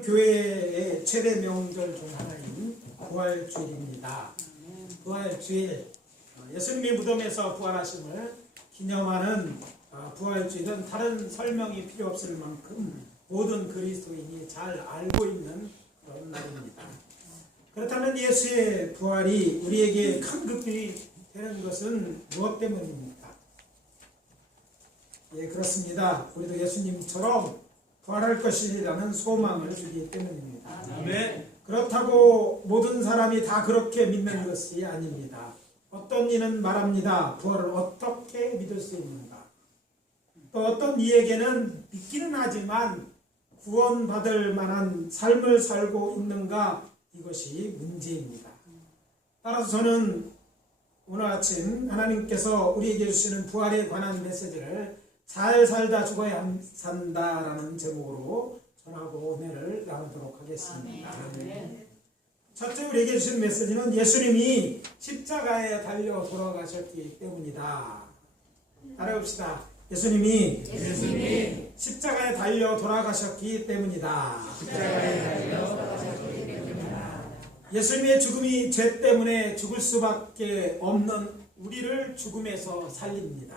교회의 최대 명절 중 하나인 부활주일입니다. 부활주일, 예수님이 무덤에서 부활하심을 기념하는 부활주일은 다른 설명이 필요 없을 만큼 모든 그리스도인이 잘 알고 있는 그런 날입니다. 그렇다면 예수의 부활이 우리에게 간극이 되는 것은 무엇 때문입니까? 예, 그렇습니다. 우리도 예수님처럼 부활할 것이라는 소망을 주기 때문입니다. 아멘. 그렇다고 모든 사람이 다 그렇게 믿는 것이 아닙니다. 어떤 이는 말합니다. 부활을 어떻게 믿을 수 있는가? 또 어떤 이에게는 믿기는 하지만 구원받을 만한 삶을 살고 있는가? 이것이 문제입니다. 따라서 저는 오늘 아침 하나님께서 우리에게 주시는 부활에 관한 메시지를 잘 살다 죽어야 산다라는 제목으로 전하고 은혜를 나누도록 하겠습니다. 아멘. 첫째 우리에게 주신 메시지는 예수님이 십자가에 달려 돌아가셨기 때문이다. 따라해봅시다. 예수님이 십자가에 달려 돌아가셨기 때문이다. 예수님의 죽음이 죄 때문에 죽을 수밖에 없는 우리를 죽음에서 살립니다.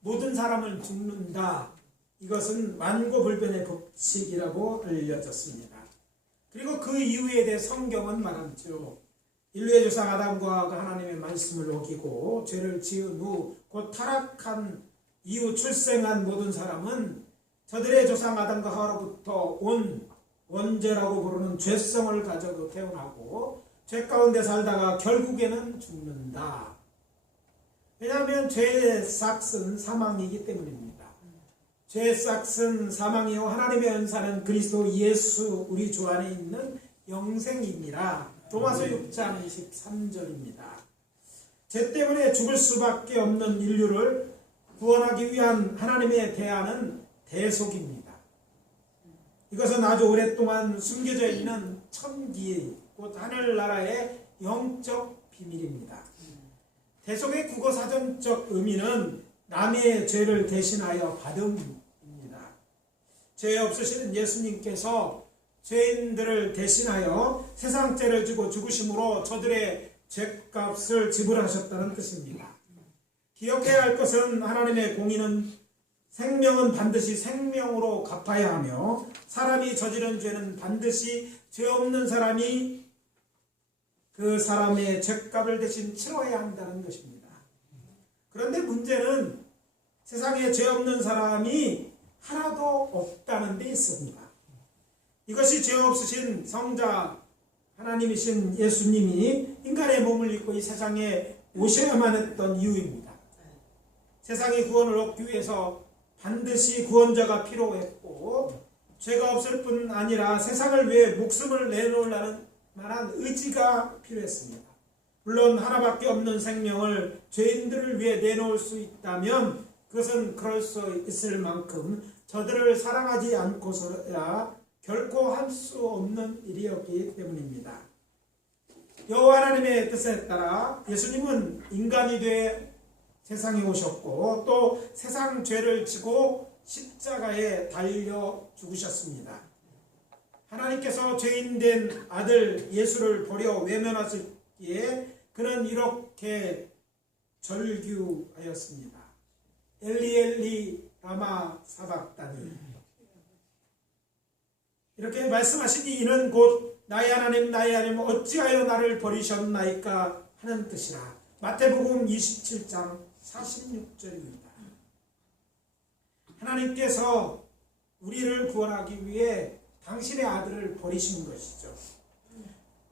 모든 사람은 죽는다. 이것은 만고불변의 법칙이라고 알려졌습니다. 그리고 그 이유에 대해 성경은 말하죠. 인류의 조상 아담과 하나님의 말씀을 어기고 죄를 지은 후 곧 타락한 이후 출생한 모든 사람은 저들의 조상 아담과 하와로부터 온 원죄라고 부르는 죄성을 가지고 태어나고 죄 가운데 살다가 결국에는 죽는다. 왜냐하면 죄의 싹은 사망이기 때문입니다. 죄의 싹은 사망이요 하나님의 은사는 그리스도 예수 우리 주 안에 있는 영생이니라. 로마서 6장 23절입니다. 죄 때문에 죽을 수밖에 없는 인류를 구원하기 위한 하나님의 대안은 대속입니다. 이것은 아주 오랫동안 숨겨져 있는 천기, 곧 하늘나라의 영적 비밀입니다. 대속의 국어 사전적 의미는 남의 죄를 대신하여 받음입니다. 죄 없으신 예수님께서 죄인들을 대신하여 세상 죄를 지고 죽으심으로 저들의 죄값을 지불하셨다는 뜻입니다. 기억해야 할 것은 하나님의 공의는 생명은 반드시 생명으로 갚아야 하며 사람이 저지른 죄는 반드시 죄 없는 사람이 그 사람의 죄값을 대신 치러야 한다는 것입니다. 그런데 문제는 세상에 죄 없는 사람이 하나도 없다는 데 있습니다. 이것이 죄 없으신 성자 하나님이신 예수님이 인간의 몸을 입고 이 세상에 오셔야만 했던 이유입니다. 세상의 구원을 얻기 위해서 반드시 구원자가 필요했고 죄가 없을 뿐 아니라 세상을 위해 목숨을 내놓으려는 만한 의지가 필요했습니다. 물론 하나밖에 없는 생명을 죄인들을 위해 내놓을 수 있다면 그것은 그럴 수 있을 만큼 저들을 사랑하지 않고서야 결코 할 수 없는 일이었기 때문입니다. 여호와 하나님의 뜻에 따라 예수님은 인간이 돼 세상에 오셨고 또 세상 죄를 지고 십자가에 달려 죽으셨습니다. 하나님께서 죄인된 아들 예수를 버려 외면하셨기에 그는 이렇게 절규하였습니다. 엘리 엘리 라마 사박다니. 이렇게 말씀하시니 이는 곧 나의 하나님 어찌하여 나를 버리셨나이까 하는 뜻이라. 마태복음 27장 46절입니다. 하나님께서 우리를 구원하기 위해 당신의 아들을 버리신 것이죠.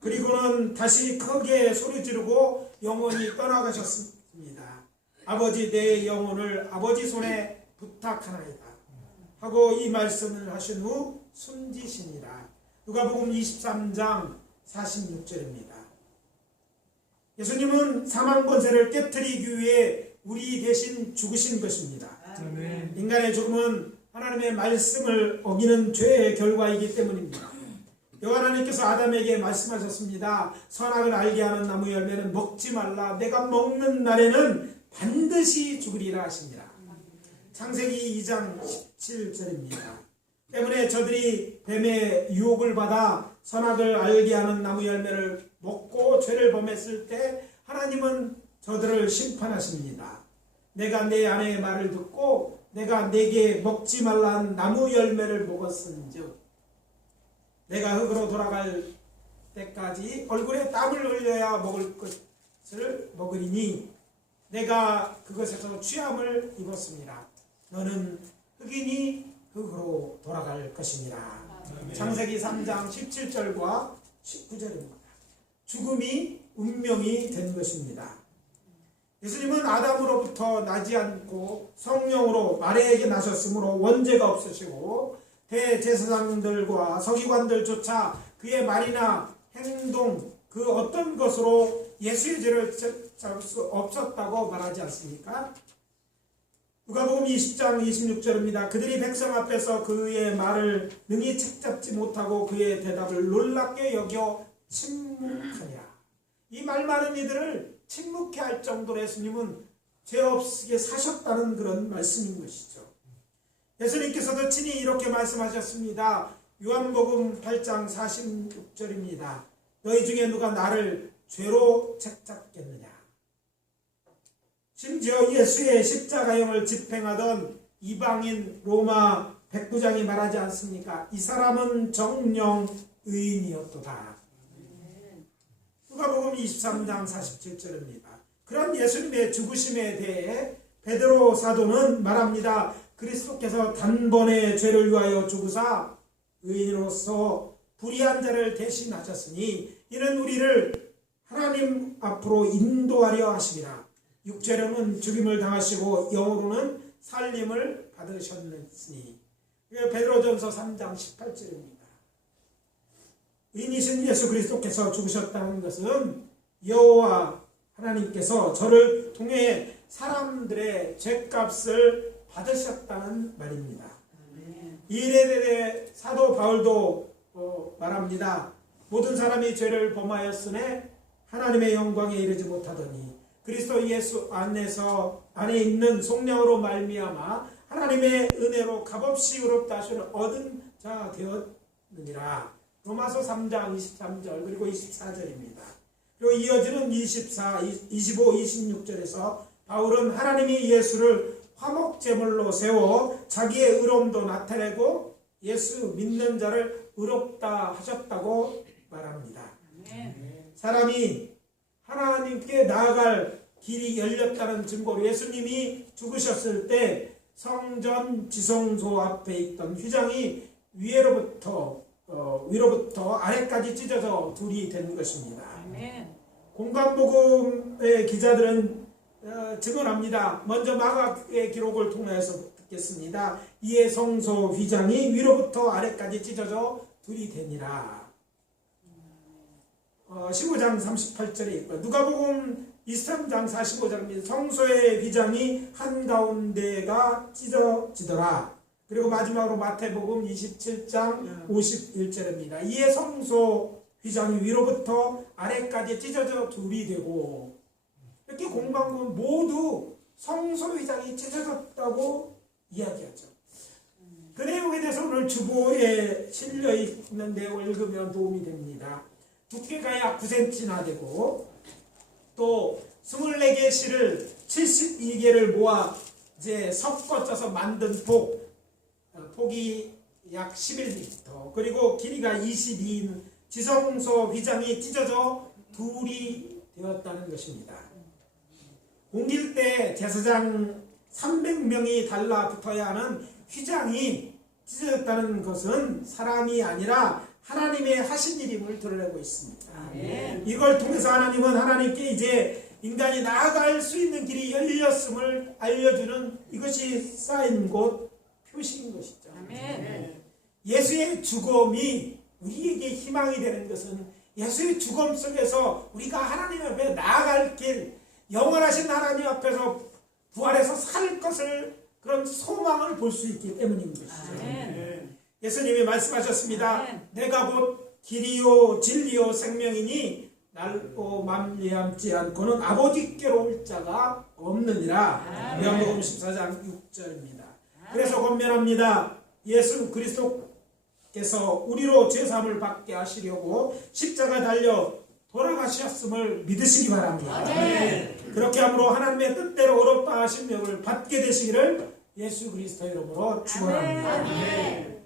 그리고는 다시 크게 소리 지르고 영원히 떠나가셨습니다. 아버지 내 영혼을 아버지 손에 부탁하나이다 하고 이 말씀을 하신 후 숨지시니라. 누가복음 23장 46절입니다. 예수님은 사망 권세를 깨트리기 위해 우리 대신 죽으신 것입니다. 아멘. 인간의 죽음은 하나님의 말씀을 어기는 죄의 결과이기 때문입니다. 여호와 하나님께서 아담에게 말씀하셨습니다. 선악을 알게 하는 나무 열매는 먹지 말라. 내가 먹는 날에는 반드시 죽으리라 하십니다. 창세기 2장 17절입니다. 때문에 저들이 뱀의 유혹을 받아 선악을 알게 하는 나무 열매를 먹고 죄를 범했을 때 하나님은 저들을 심판하십니다. 내가 내 아내의 말을 듣고 내가 내게 먹지 말라 한 나무 열매를 먹었은즉 내가 흙으로 돌아갈 때까지 얼굴에 땀을 흘려야 먹을 것을 먹으리니 내가 그것에서 취함을 입었습니다. 너는 흙이니 흙으로 돌아갈 것이니라. 창세기 3장 17절과 19절입니다. 죽음이 운명이 된 것입니다. 예수님은 아담으로부터 나지 않고 성령으로 마리아에게 나셨으므로 원죄가 없으시고 대제사장들과 서기관들조차 그의 말이나 행동 그 어떤 것으로 예수의 죄를 잡을 수 없었다고 말하지 않습니까? 누가복음 20장 26절입니다. 그들이 백성 앞에서 그의 말을 능히 책잡지 못하고 그의 대답을 놀랍게 여겨 침묵하니라. 이 말 많은 이들을 침묵해 할 정도로 예수님은 죄 없게 사셨다는 그런 말씀인 것이죠. 예수님께서도 친히 이렇게 말씀하셨습니다. 요한복음 8장 46절입니다. 너희 중에 누가 나를 죄로 책잡겠느냐. 심지어 예수의 십자가형을 집행하던 이방인 로마 백부장이 말하지 않습니까? 이 사람은 정령 의인이었도다. 누가복음 23장 47절입니다. 그런 예수님의 죽으심에 대해 베드로 사도는 말합니다. 그리스도께서 단번에 죄를 위하여 죽으사 의인으로서 불의한 자를 대신하셨으니 이는 우리를 하나님 앞으로 인도하려 하심이라. 육체로는 죽임을 당하시고 영으로는 살림을 받으셨으니. 베드로전서 3장 18절입니다. 의인이신 예수 그리스도께서 죽으셨다는 것은 여호와 하나님께서 저를 통해 사람들의 죄값을 받으셨다는 말입니다. 이 일에 대해 사도 바울도 말합니다. 모든 사람이 죄를 범하였으니 하나님의 영광에 이르지 못하더니 그리스도 예수 안에 있는 속량으로 말미암아 하나님의 은혜로 값없이 의롭다 하심을 얻은 자 되었느니라. 로마서 3장 23절 그리고 24절입니다. 그리고 이어지는 24, 25, 26절에서 바울은 하나님이 예수를 화목제물로 세워 자기의 의로움도 나타내고 예수 믿는 자를 의롭다 하셨다고 말합니다. 사람이 하나님께 나아갈 길이 열렸다는 증거로 예수님이 죽으셨을 때 성전 지성소 앞에 있던 휘장이 위로부터 아래까지 찢어져 둘이 된 것입니다. 공관복음의 기자들은 증언합니다. 먼저 마가의 기록을 통해서 듣겠습니다. 이에 성소 휘장이 위로부터 아래까지 찢어져 둘이 되니라. 15장 38절에 있고 누가복음 23장 45절입니다. 성소의 휘장이 한가운데가 찢어지더라. 그리고 마지막으로 마태복음 27장 51절입니다. 이에 성소 휘장이 위로부터 아래까지 찢어져 둘이 되고 이렇게 공방은 모두 성소 휘장이 찢어졌다고 이야기하죠. 그 내용에 대해서 오늘 주보에 실려 있는 내용을 읽으면 도움이 됩니다. 두께가 약 9cm나 되고 또 24개의 실을 72개를 모아 이제 섞어 쪄서 만든 폭이 약 11m 그리고 길이가 22인 지성소 휘장이 찢어져 둘이 되었다는 것입니다. 옮길 때 제사장 300명이 달라붙어야 하는 휘장이 찢어졌다는 것은 사람이 아니라 하나님의 하신 일임을 드러내고 있습니다. 이걸 통해서 하나님은 하나님께 이제 인간이 나아갈 수 있는 길이 열렸음을 알려주는 이것이 쌓인 곳 표시인 것이죠. 예수의 죽음이 우리에게 희망이 되는 것은 예수의 죽음 속에서 우리가 하나님 앞에 나아갈 길, 영원하신 하나님 앞에서 부활해서 살 것을 그런 소망을 볼 수 있기 때문인 것이죠. 예수님이 말씀하셨습니다. 내가 곧 길이요 진리요 생명이니 날고 말미암지 않고는 아버지께로 올 자가 없느니라. 요한복음 14장 6절입니다. 그래서 권면합니다. 예수 그리스도께서 우리로 죄사함을 받게 하시려고 십자가 달려 돌아가셨음을 믿으시기 바랍니다. 아멘. 그렇게 함으로 하나님의 뜻대로 의롭다 하신 명을 받게 되시기를 예수 그리스도 이름으로 축원합니다. 아멘.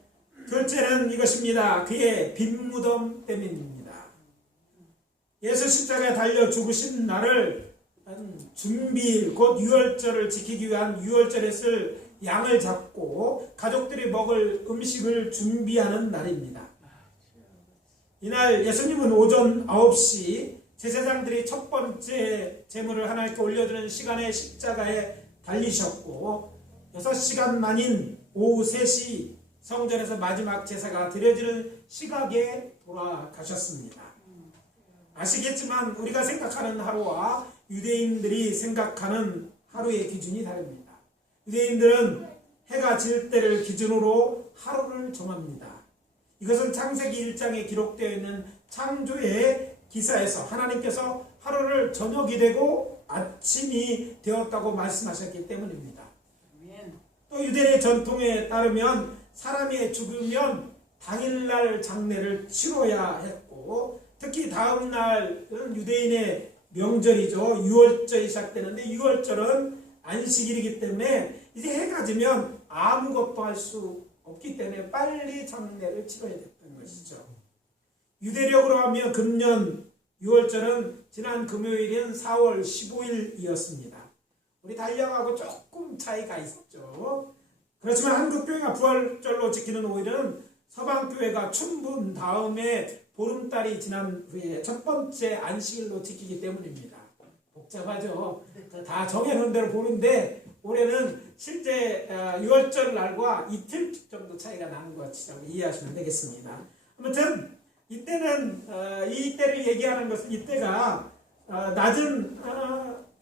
둘째는 이것입니다. 그의 빈무덤 때문입니다. 예수 십자가에 달려 죽으신 날을 준비일 곧 유월절을 지키기 위한 유월절에 쓸 양을 잡고 가족들이 먹을 음식을 준비하는 날입니다. 이날 예수님은 오전 9시 제사장들이 첫 번째 제물을 하나님께 올려드리는 시간에 십자가에 달리셨고 6시간 만인 오후 3시 성전에서 마지막 제사가 드려지는 시각에 돌아가셨습니다. 아시겠지만 우리가 생각하는 하루와 유대인들이 생각하는 하루의 기준이 다릅니다. 유대인들은 해가 질 때를 기준으로 하루를 정합니다. 이것은 창세기 1장에 기록되어 있는 창조의 기사에서 하나님께서 하루를 저녁이 되고 아침이 되었다고 말씀하셨기 때문입니다. 또 유대인의 전통에 따르면 사람이 죽으면 당일날 장례를 치러야 했고 특히 다음 날은 유대인의 명절이죠. 유월절이 시작되는데 유월절은 안식일이기 때문에 이제 해가 지면 아무것도 할 수 없기 때문에 빨리 장례를 치러야 됐던 것이죠. 유대력으로 하면 금년 유월절은 지난 금요일인 4월 15일이었습니다. 우리 달력하고 조금 차이가 있었죠. 그렇지만 한국교회가 부활절로 지키는 5일은 서방교회가 춘분 다음에 보름달이 지난 후에 첫 번째 안식일로 지키기 때문입니다. 복잡하죠. 다 정해놓은 대로 보는데 올해는 실제 유월절 날과 이틀 정도 차이가 나는 것처럼 이해하시면 되겠습니다. 아무튼 이때는 이때를 얘기하는 것은 이때가 낮은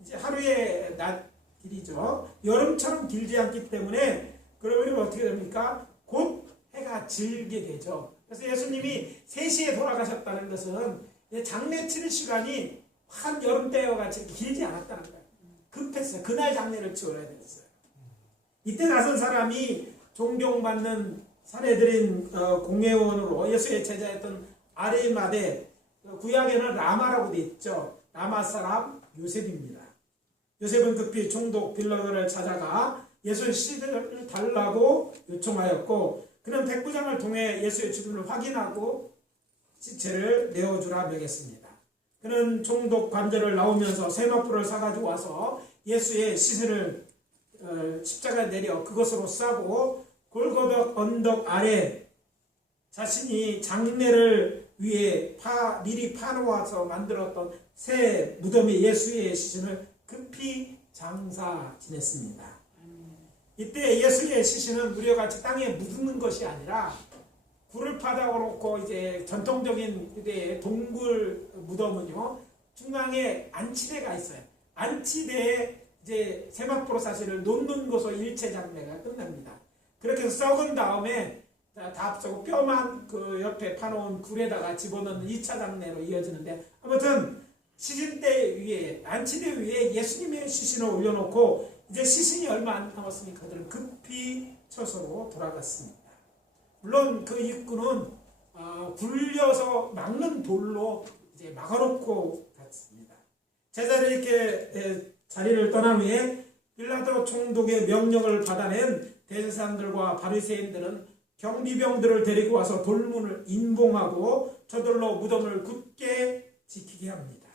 이제 하루의 낮길이죠. 여름처럼 길지 않기 때문에 그러면 어떻게 됩니까? 곧 해가 질게 되죠. 그래서 예수님이 3시에 돌아가셨다는 것은 장례 치를 시간이 한 여름 때와 같이 길지 않았다는 거예요. 급했어요. 그날 장례를 치러야 됐어요. 이때 나선 사람이 존경받는 사례들인 공회원으로 예수의 제자였던 아리마대, 구약에는 라마라고 되어 있죠. 라마 사람 요셉입니다. 요셉은 급히 총독 빌라도를 찾아가 예수의 시대를 달라고 요청하였고 그는 백부장을 통해 예수의 죽음을 확인하고 시체를 내어주라 명했습니다. 그는 총독 관저를 나오면서 세마포를 사가지고 와서 예수의 시신을 십자가에 내려 그것으로 싸고 골고덕 언덕 아래 자신이 장례를 위해 미리 파놓아서 만들었던 새 무덤에 예수의 시신을 급히 장사 지냈습니다. 이때 예수의 시신은 우리와 같이 땅에 묻는 것이 아니라 굴을 파다 놓고 이제 전통적인 유대의 동굴 무덤은요 중앙에 안치대가 있어요. 안치대에 이제 세마포로 사실을 놓는 것으로 일체 장례가 끝납니다. 그렇게 해서 썩은 다음에 다 합치고 뼈만 그 옆에 파놓은 굴에다가 집어넣는 2차 장례로 이어지는데 아무튼 시신대 위에 안치대 위에 예수님의 시신을 올려놓고 이제 시신이 얼마 안 남았으니까 그들은 급히 처소로 돌아갔습니다. 물론 그 입구는 굴려서 막는 돌로 이제 막아놓고 갔습니다. 제자들이 이렇게 자리를 떠난 후에 빌라도 총독의 명령을 받아낸 대제사장들과 바리새인들은 경비병들을 데리고 와서 돌문을 인봉하고 저들로 무덤을 굳게 지키게 합니다.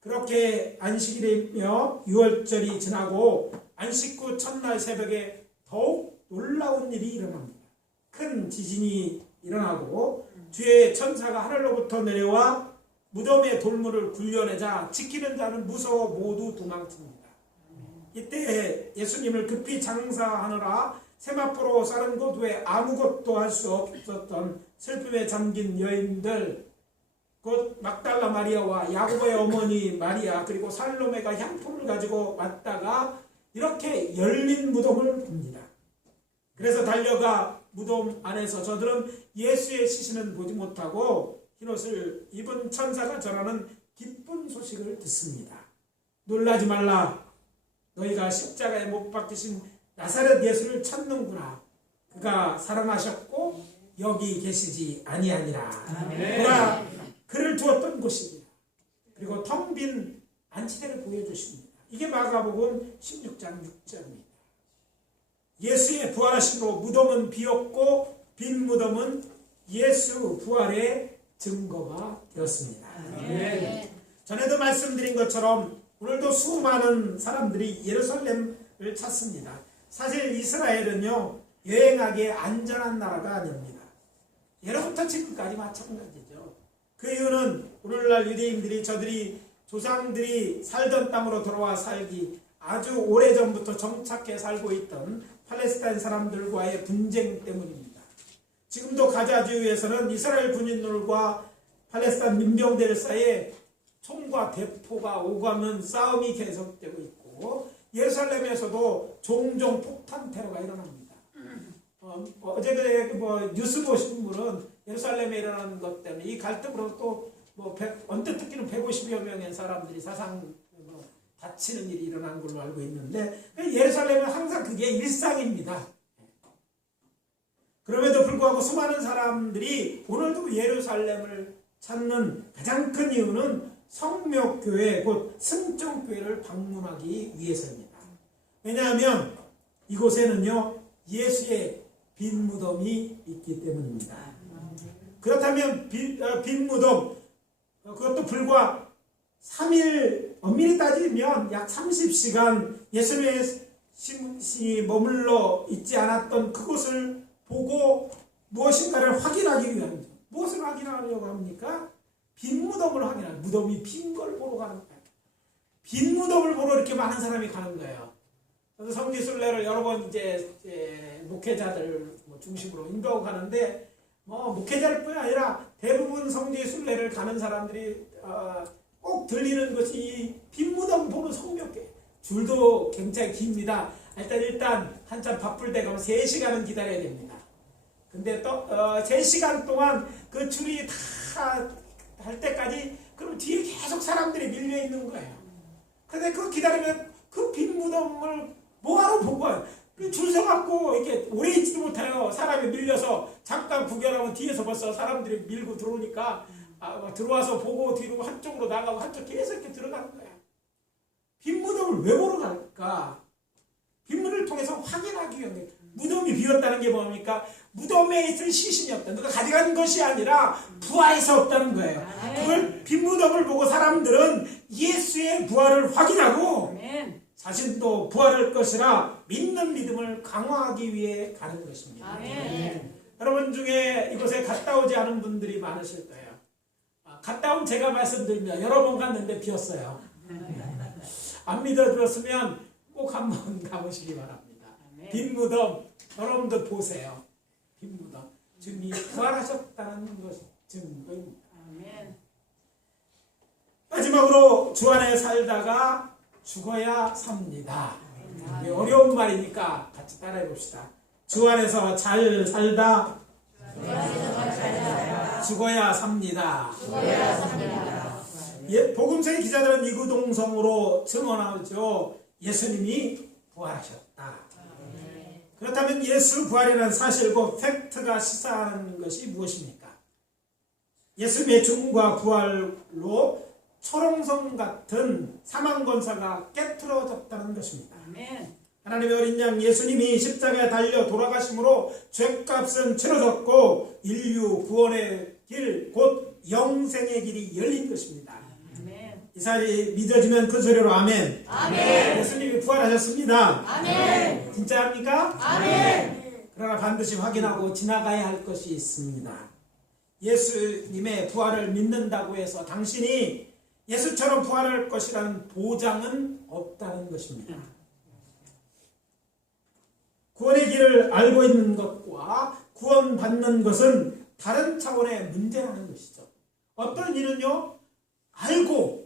그렇게 안식일이며 유월절이 지나고 안식 후 첫날 새벽에 더욱 놀라운 일이 일어납니다. 큰 지진이 일어나고 주의 천사가 하늘로부터 내려와 무덤의 돌문을 굴려내자 지키는 자는 무서워 모두 도망칩니다. 이때 예수님을 급히 장사하느라 세마포로 싸른 곳 외에 아무것도 할 수 없었던 슬픔에 잠긴 여인들 곧 막달라 마리아와 야고보의 어머니 마리아 그리고 살로메가 향품을 가지고 왔다가 이렇게 열린 무덤을 봅니다. 그래서 달려가 무덤 안에서 저들은 예수의 시신은 보지 못하고 흰옷을 입은 천사가 전하는 기쁜 소식을 듣습니다. 놀라지 말라. 너희가 십자가에 못 박히신 나사렛 예수를 찾는구나. 그가 살아나셨고 여기 계시지 아니하니라. 그가 그를 두었던 곳입니다. 그리고 텅 빈 안치대를 보여주십니다. 이게 마가복음 16장 6절입니다. 예수의 부활하심으로 무덤은 비었고 빈 무덤은 예수 부활의 증거가 되었습니다. 전에도 말씀드린 것처럼 오늘도 수많은 사람들이 예루살렘을 찾습니다. 사실 이스라엘은요, 여행하기에 안전한 나라가 아닙니다. 예로부터 지금까지 마찬가지죠. 그 이유는 오늘날 유대인들이 저들이 조상들이 살던 땅으로 돌아와 살기 아주 오래전부터 정착해 살고 있던 팔레스타인 사람들과의 분쟁 때문입니다. 지금도 가자 지구에서는 이스라엘 군인들과 팔레스타인 민병대들 사이에 총과 대포가 오가는 싸움이 계속되고 있고, 예루살렘에서도 종종 폭탄 테러가 일어납니다. 어제 뉴스 보신 분은 예루살렘에 일어나는 것 때문에 이 갈등으로 또 언뜻 듣기는 150여 명의 사람들이 사상 다치는 일이 일어난 걸로 알고 있는데, 예루살렘은 항상 그게 일상입니다. 그럼에도 불구하고 수많은 사람들이 오늘도 예루살렘을 찾는 가장 큰 이유는 성묘교회, 곧 승정교회를 방문하기 위해서입니다. 왜냐하면 이곳에는요, 예수의 빈 무덤이 있기 때문입니다. 그렇다면 빈 무덤, 그것도 불과 3일, 엄밀히 따지면 약 30시간 예수님이 머물러 있지 않았던 그곳을 보고 무엇인가를 확인하기 위한, 무엇을 확인하려고 합니까? 빈 무덤을 확인하는, 무덤이 빈 걸 보러 가는 거예요. 빈 무덤을 보러 이렇게 많은 사람이 가는 거예요. 그래서 성지순례를 여러 번 이제 목회자들 중심으로 인도하고 가는데, 목회자일 뿐 아니라 대부분 성지순례를 가는 사람들이 꼭 들리는 것이 이 빈 무덤 보는 성묘교회. 줄도 굉장히 깁니다. 일단 한참 바쁠 때 가면 3시간은 기다려야 됩니다. 근데 또 3시간 동안 그 줄이 다 할 때까지 그럼 뒤에 계속 사람들이 밀려 있는 거예요. 근데 그거 기다리면 그 빈 무덤을 뭐하러 본 거예요? 줄 서갖고 이렇게 오래 있지도 못해요. 사람이 밀려서 잠깐 구경하면 뒤에서 벌써 사람들이 밀고 들어오니까 들어와서 보고 뒤로 한쪽으로 나가고 한쪽 계속 이렇게 들어가는 거예요. 빈 무덤을 왜 보러 갈까? 빈 무덤을 통해서 확인하기 위한, 무덤이 비었다는 게 뭡니까? 무덤에 있을 시신이 없다. 누가 가져간 것이 아니라 부활해서 없다는 거예요. 그걸 빈 무덤을 보고 사람들은 예수의 부활을 확인하고 자신도 부활할 것이라 믿는 믿음을 강화하기 위해 가는 것입니다. 여러분 중에 이곳에 갔다 오지 않은 분들이 많으실 거예요. 갔다 온 제가 말씀드리면 여러 번 갔는데 비었어요. 안 믿어들었으면 꼭 한번 가보시기 바랍니다. 빈 무덤 여러분들 보세요. 빈 무덤 주님이 부활하셨다는 것이 증거입니다. 마지막으로 주 안에 살다가 죽어야 삽니다. 어려운 말이니까 같이 따라해 봅시다. 주 안에서 잘 살다 죽어야 삽니다. 복음서의 기자들은 이구동성으로 증언하죠. 예수님이 부활하셨다. 그렇다면 예수 부활이라는 사실과 팩트가 시사하는 것이 무엇입니까? 예수님의 죽음과 부활로 초롱성 같은 사망 권세가 깨트려졌다는 것입니다. 하나님의 어린 양 예수님이 십자가에 달려 돌아가심으로 죄값은 치러졌고 인류 구원의 길, 곧 영생의 길이 열린 것입니다. 이 사실이 믿어지면 그 소리로 아멘. 아멘. 예수님이 부활하셨습니다. 아멘. 진짜입니까? 아멘. 그러나 반드시 확인하고 지나가야 할 것이 있습니다. 예수님의 부활을 믿는다고 해서 당신이 예수처럼 부활할 것이라는 보장은 없다는 것입니다. 구원의 길을 알고 있는 것과 구원받는 것은 다른 차원의 문제라는 것이죠. 어떤 이는요, 알고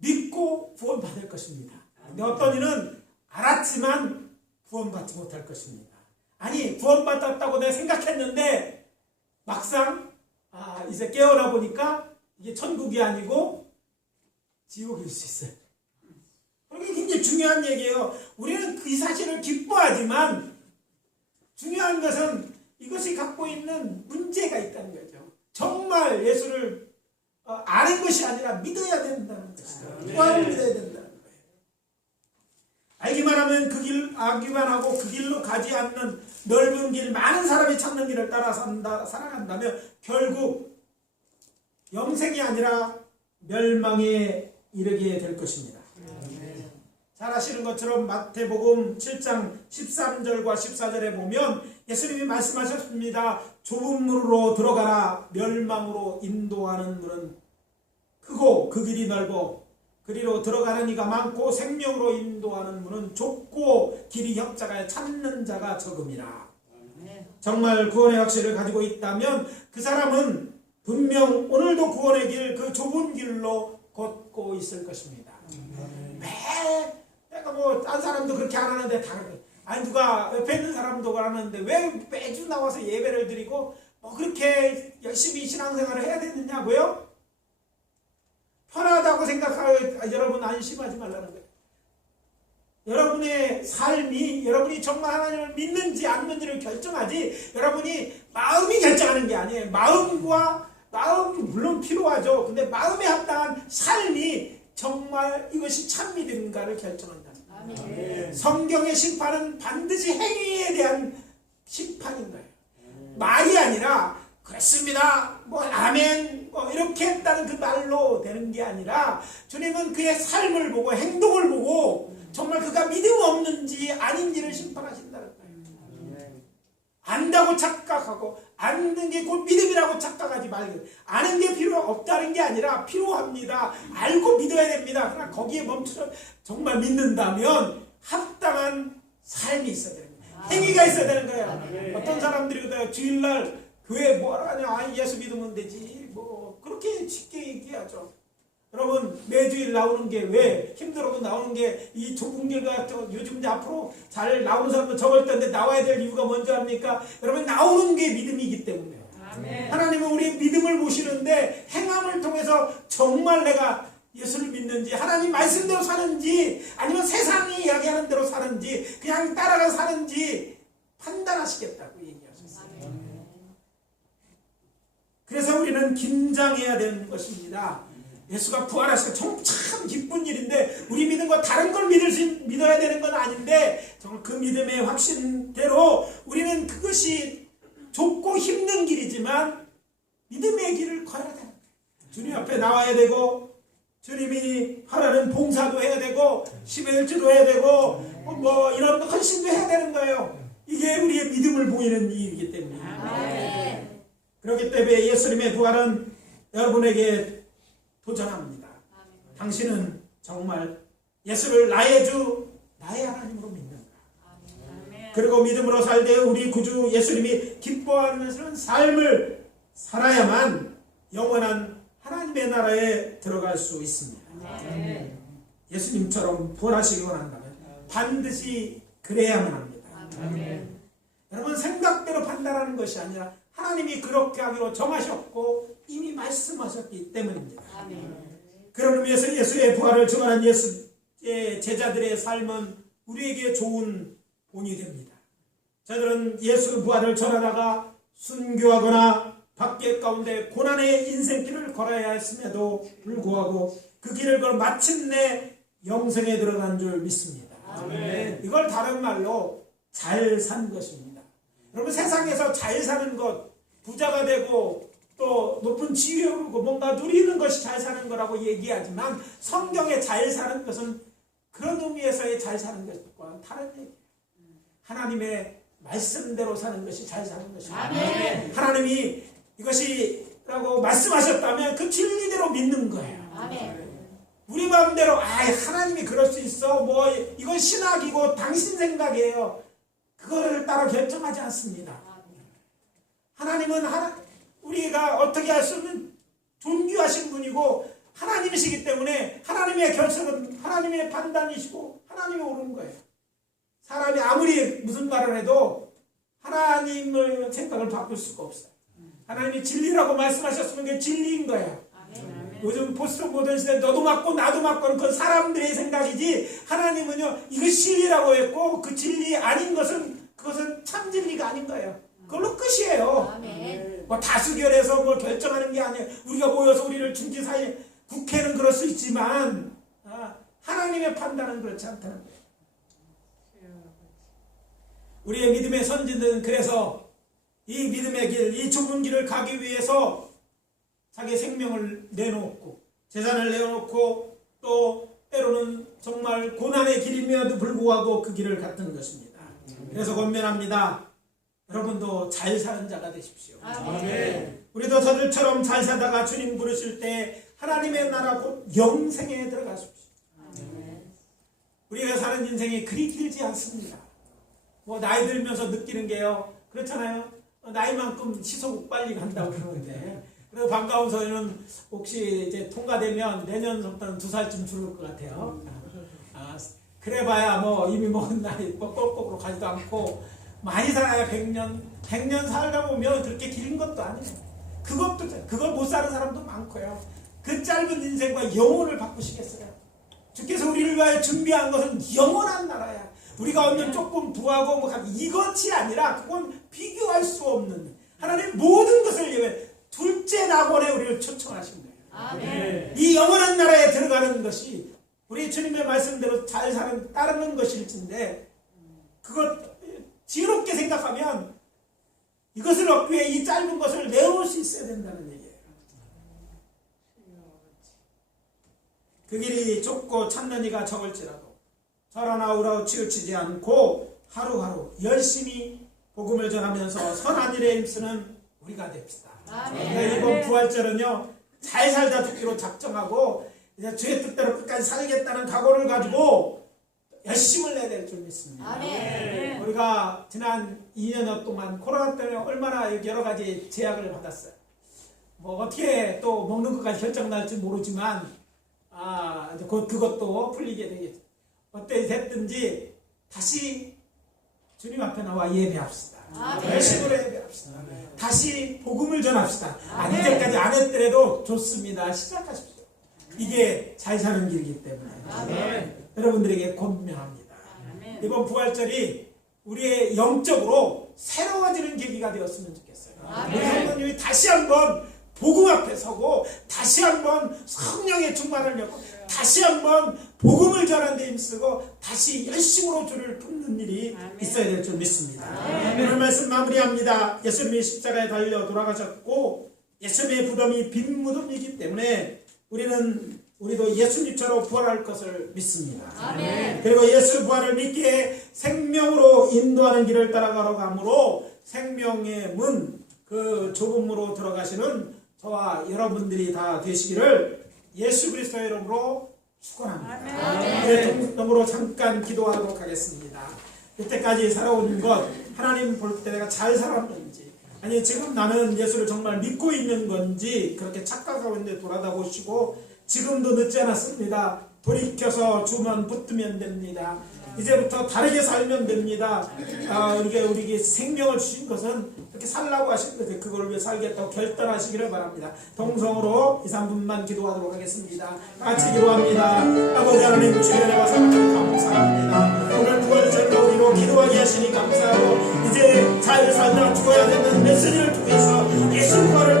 믿고 구원받을 것입니다. 근데 어떤 이는 알았지만 구원받지 못할 것입니다. 아니, 구원받았다고 내가 생각했는데 막상 이제 깨어나 보니까 이게 천국이 아니고 지옥일 수 있어요. 이게 굉장히 중요한 얘기예요. 우리는 그 사실을 기뻐하지만 중요한 것은 이것이 갖고 있는 문제가 있다는 거죠. 정말 예수를 아는 것이 아니라 믿어야 된다는 것이죠. 부활을 믿어야 된다는 거예요. 알기만 하면 그 길, 알기만 하고 그 길로 가지 않는 넓은 길, 많은 사람이 찾는 길을 따라 살아간다면 결국 영생이 아니라 멸망에 이르게 될 것입니다. 잘 아시는 것처럼 마태복음 7장 13절과 14절에 보면 예수님이 말씀하셨습니다. 좁은 문으로 들어가라. 멸망으로 인도하는 문은 크고 그 길이 넓어 그리로 들어가는 이가 많고 생명으로 인도하는 문은 좁고 길이 협자가 찾는 자가 적음이라. 정말 구원의 확신을 가지고 있다면 그 사람은 분명 오늘도 구원의 길, 그 좁은 길로 걷고 있을 것입니다. 내가 뭐 딴 사람도 그렇게 안 하는데 다 그래. 아니 누가 옆에 있는 사람도 그러는데 왜 매주 나와서 예배를 드리고 뭐 그렇게 열심히 신앙생활을 해야 되느냐고요? 편하다고 생각하여 여러분 안심하지 말라는 거예요. 여러분의 삶이 여러분이 정말 하나님을 믿는지 안 믿는지를 결정하지 여러분이 마음이 결정하는 게 아니에요. 마음이 물론 필요하죠. 근데 마음에 합당한 삶이 정말 이것이 참 믿음인가를 결정한다. 성경의 심판은 반드시 행위에 대한 심판인 거예요. 말이 아니라 그렇습니다. 뭐 아멘 뭐 이렇게 했다는 그 말로 되는 게 아니라 주님은 그의 삶을 보고 행동을 보고 정말 그가 믿음 없는지 아닌지를 심판하신다는 거예요. 안다고 착각하고 아는 게 곧 믿음이라고 착각하지 말고 아는 게 필요 없다는 게 아니라 필요합니다. 알고 믿어야 됩니다. 그러나 거기에 멈춰서 정말 믿는다면 합당한 삶이 있어야 됩니다. 행위가 있어야 되는 거예요. 어떤 사람들이 주일날 교회 뭐라 하냐, 아, 예수 믿으면 되지 뭐 그렇게 쉽게 얘기하죠. 여러분 매주일 나오는 게 왜 힘들어도 나오는 게 이 좁은 길과 요즘 이제 앞으로 잘 나오는 사람도 적을 텐데 나와야 될 이유가 뭔지 압니까? 여러분 나오는 게 믿음이기 때문에 아멘. 하나님은 우리의 믿음을 보시는데 행함을 통해서 정말 내가 예수를 믿는지 하나님 말씀대로 사는지 아니면 세상이 이야기하는 대로 사는지 그냥 따라가 사는지 판단하시겠다고 얘기하셨어요. 그래서 우리는 긴장해야 되는 것입니다. 예수가 부활하시고 참 기쁜 일인데 우리 믿은 거 다른 걸 믿어야 되는 건 아닌데 정말 그 믿음의 확신대로 우리는 그것이 좁고 힘든 길이지만 믿음의 길을 걸어야 돼요. 주님 앞에 나와야 되고 주님이 하라는 봉사도 해야 되고 11주도 해야 되고 뭐 이런 헌신도 해야 되는 거예요. 이게 우리의 믿음을 보이는 일이기 때문에 그렇기 때문에 예수님의 부활은 여러분에게 도전합니다. 당신은 정말 예수를 나의 주, 나의 하나님으로 믿는가? 그리고 믿음으로 살 때 우리 구주 예수님이 기뻐하는 삶을 살아야만 영원한 하나님의 나라에 들어갈 수 있습니다. 예수님처럼 부활하시기 원한다면 반드시 그래야만 합니다. 여러분 생각대로 판단하는 것이 아니라 하나님이 그렇게 하기로 정하셨고 이미 말씀하셨기 때문입니다. 그런 의미에서 예수의 부활을 증언한 예수의 제자들의 삶은 우리에게 좋은 본이 됩니다. 저들은 예수 부활을 전하다가 순교하거나 밖에 가운데 고난의 인생길을 걸어야 했음에도 불구하고 그 길을 걸어 마침내 영생에 들어간 줄 믿습니다. 아멘. 이걸 다른 말로 잘 산 것입니다. 여러분 세상에서 잘 사는 것, 부자가 되고 또 높은 지위에 오르고 뭔가 누리는 것이 잘 사는 거라고 얘기하지만 성경에 잘 사는 것은 그런 의미에서의 잘 사는 것과는 다른 얘기예요. 하나님의 말씀대로 사는 것이 잘 사는 것입니다. 아멘. 하나님이 이것이라고 말씀하셨다면 그 진리대로 믿는 거예요. 아멘. 우리 마음대로 하나님이 그럴 수 있어 뭐 이건 신학이고 당신 생각이에요. 그거를 따라 결정하지 않습니다. 하나님은 우리가 어떻게 할 수 없는 존귀하신 분이고 하나님이시기 때문에 하나님의 결정은 하나님의 판단이시고 하나님이 옳은 거예요. 사람이 아무리 무슨 말을 해도 하나님의 생각을 바꿀 수가 없어요. 하나님이 진리라고 말씀하셨으면 그게 진리인 거예요. 요즘 포스트 모던 시대 너도 맞고 나도 맞고는 그건 사람들의 생각이지 하나님은요 이거 진리라고 했고 그 진리 아닌 것은 그것은 참 진리가 아닌 거예요. 그걸로 끝이에요. 아멘. 뭐 다수결해서 뭘 결정하는 게 아니에요. 우리가 모여서 우리를 중지사회, 국회는 그럴 수 있지만 하나님의 판단은 그렇지 않다는 거예요. 우리의 믿음의 선진들은 그래서 이 믿음의 길, 이 좁은 길을 가기 위해서 자기 생명을 내놓고 재산을 내놓고 또 때로는 정말 고난의 길임에도 불구하고 그 길을 갔던 것입니다. 그래서 권면합니다. 여러분도 잘 사는 자가 되십시오. 아멘. 우리도 저들처럼 잘 살다가 주님 부르실 때 하나님의 나라 곧 영생에 들어가십시오. 우리가 사는 인생이 그리 길지 않습니다. 뭐 나이 들면서 느끼는 게요, 그렇잖아요. 나이만큼 시속 빨리 간다고 그러는데, 그래서 반가운 소리는 혹시 이제 통과되면 내년부터는 2살쯤 줄을 것 같아요. 그래봐야 뭐 이미 먹은 나이 뻑뻑뻑으로 가지도 않고 많이 살아야 100년 살다 보면 그렇게 긴 것도 아니에요. 그걸 못 사는 사람도 많고요. 그 짧은 인생과 영혼을 바꾸시겠어요? 주께서 우리를 위하여 준비한 것은 영원한 나라야. 우리가 얻는 조금 부하고 뭐 이것이 아니라 그건 비교할 수 없는 하나님 모든 것을 예외 둘째 낙원에 우리를 초청하신 거예요. 아멘. 이 영원한 나라에 들어가는 것이 우리 주님의 말씀대로 잘 사는 따르는 것일진데, 그것 지혜롭게 생각하면 이것을 얻기 위해 이 짧은 것을 내놓을 수 있어야 된다는 얘기예요. 그 길이 좁고 찾는 이가 적을지라도 저러나 우라고 치우치지 않고 하루하루 열심히 복음을 전하면서 선한 일에 힘쓰는 우리가 됩시다. 그러니까 이번 부활절은요, 잘 살다 죽기로 작정하고 이제 주의 뜻대로 끝까지 살겠다는 각오를 가지고 열심을 내야 될 줄 믿습니다. 아멘. 우리가 지난 2년 동안 코로나 때문에 얼마나 여러 가지 제약을 받았어요. 뭐 어떻게 또 먹는 것까지 결정 날지 모르지만 이제 곧 그것도 풀리게 되겠죠. 어때 됐든지 다시 주님 앞에 나와 예배합시다. 열심으로 예배합시다. 다시 복음을 전합시다. 이제까지 안 했더라도 좋습니다. 시작하십시오. 이게 잘 사는 길이기 때문에 여러분들에게 권면합니다. 이번 부활절이 우리의 영적으로 새로워지는 계기가 되었으면 좋겠어요. 우리 성도님이 다시 한번 복음 앞에 서고 다시 한번 성령의 충만을 받고 다시 한번 복음을 전하는 데 힘쓰고 다시 열심으로 주를 품는 일이 있어야 될 줄 믿습니다. 오늘 말씀 마무리합니다. 예수님이 십자가에 달려 돌아가셨고 예수님의 부덤이 빈 무덤이기 때문에 우리도 예수님처럼 부활할 것을 믿습니다. 아멘. 그리고 예수 부활을 믿기에 생명으로 인도하는 길을 따라가려고 하므로 생명의 문, 그 좁음으로 들어가시는 저와 여러분들이 다 되시기를 예수 그리스도의 이름으로 축원합니다. 네, 동으로 잠깐 기도하도록 하겠습니다. 이때까지 살아온 것 하나님 볼 때 내가 잘 살았는지, 아니 지금 나는 예수를 정말 믿고 있는 건지 그렇게 착각하고 있는데 돌아다보시고 지금도 늦지 않았습니다. 돌이켜서 주만 붙들면 됩니다. 이제부터 다르게 살면 됩니다. 우리에게 생명을 주신 것은 그렇게 살라고 하신 것에 그걸 위해 살겠다고 결단하시기를 바랍니다. 동성으로 2, 3분만 기도하도록 하겠습니다. 같이 기도합니다. 아버지 하나님, 주의 은혜와 사랑을 감사합니다. 오늘 부활절로 우리로 기도하게 하시니 감사하고 이제 잘 살다 죽어야 되는 메시지를 통해서 예수 부활을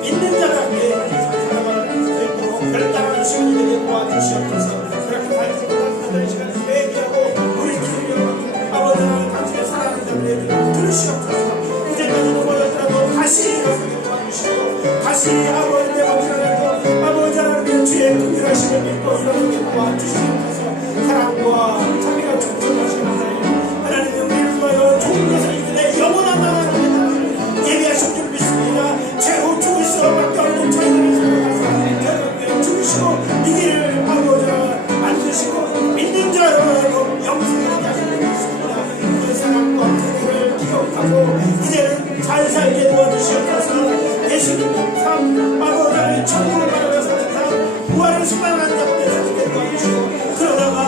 믿는 자답게 살아가는 수 있도록 결단하는 시간이 되게 도와주시옵소서. 그렇게 살지 못하는 자들의 시간을 회개하고 우리 주님 아버지 하나님 당신의 사랑하는 자들에게 들으시옵소서. 이제까지 넘어졌더라도 다시 일어서게 도와주시고 다시 아버지 내 몸이라도 아버지 하나님의 주의 긍휼하심을 믿고 일어서게 도와주시옵소서. 사랑과 자비가 충만하시는 하나님, 하나님의 우리를 위하여 좋은 것을 이기되 영원한 나라를 예비하신 줄 믿습니다. 죄로 죽을 수밖에 없는 저희들을 생각하사 저를 위해 죽으시고 이 길을 아버지 만드시고 믿는 자 여러분 영생을 하시는 줄 믿습니다. 그 사랑과 그들을 기억하고 이제는 잘 살게 도와주시옵소서. 예수님 삶 아버지 하나님 천국을 바라며 사는 삶 부활을 소망한 자들의 살게 도와주시고 그러다가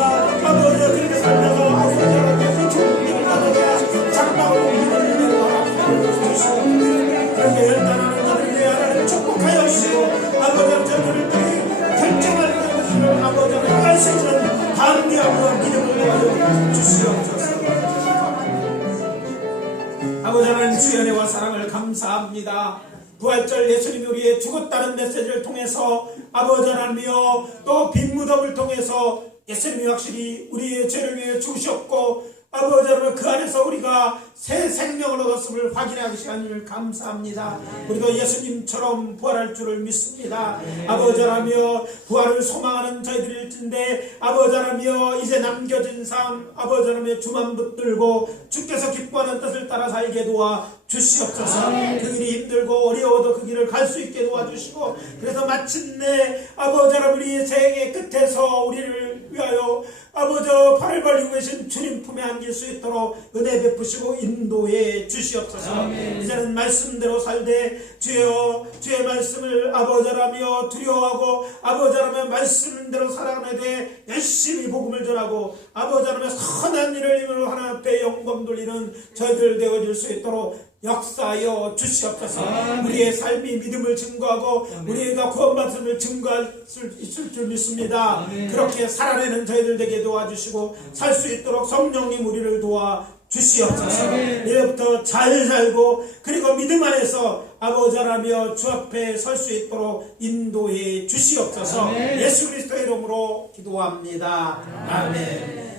아버지 그렇게 살다가 아버지 하나님 주님을 받아가 장막으로 믿는 자가 주시고 그렇게 결단하는 자들을 위해 하나님 축복하여 주시고 아버지 저들을 결정할 것을 아버지 나갈 수 있는 담대함과 믿음을 도와주시옵소서. 귀한 주의 은혜와 사랑을 감사합니다. 부활절 예수님이 우리의 죽었다는 메시지를 통해서 아버지 하나님이여 또 빈 무덤을 통해서 예수님이 확실히 우리의 죄를 위해 죽으셨고 아버지 하나님 그 안에서 우리가 새 생명을 얻었음을 확인하기 시간을 감사합니다. 우리도 예수님처럼 부활할 줄을 믿습니다. 아버지 하나님이여 부활을 소망하는 저희들일진데 아버지 하나님이여 이제 남겨진 삶 아버지 하나님이여 주만 붙들고 주께서 기뻐하는 뜻을 따라 살게 도와 주시옵소서. 그 길이 힘들고 어려워도 그 길을 갈 수 있게 도와주시고 그래서 마침내 아버지 하나님 우리의 생애 끝에서 우리를 위하여 아버지 팔을 벌리고 계신 주님 품에 안길 수 있도록 은혜 베푸시고 인도해 주시옵소서. 이제는 말씀대로 살되 주여 주의 말씀을 아버지 하나며 두려워하고 아버지 하나며 말씀대로 살아가되 열심히 복음을 전하고 아버지 하나며 선한 일을 힘으로 하나님 앞에 영광 돌리는 저희들 되어질 수 있도록 역사하여 주시옵소서. 우리의 삶이 믿음을 증거하고 우리가 구원받음을 증거할 수 있을 줄 믿습니다. 그렇게 살아내는 저희들 되게 도와주시고 살 수 있도록 성령님 우리를 도와 주시옵소서. 이제부터 잘 살고 그리고 믿음 안에서 아버지 하나며 주 앞에 설 수 있도록 인도해 주시옵소서. 예수 그리스도의 이름으로 기도합니다. 아멘.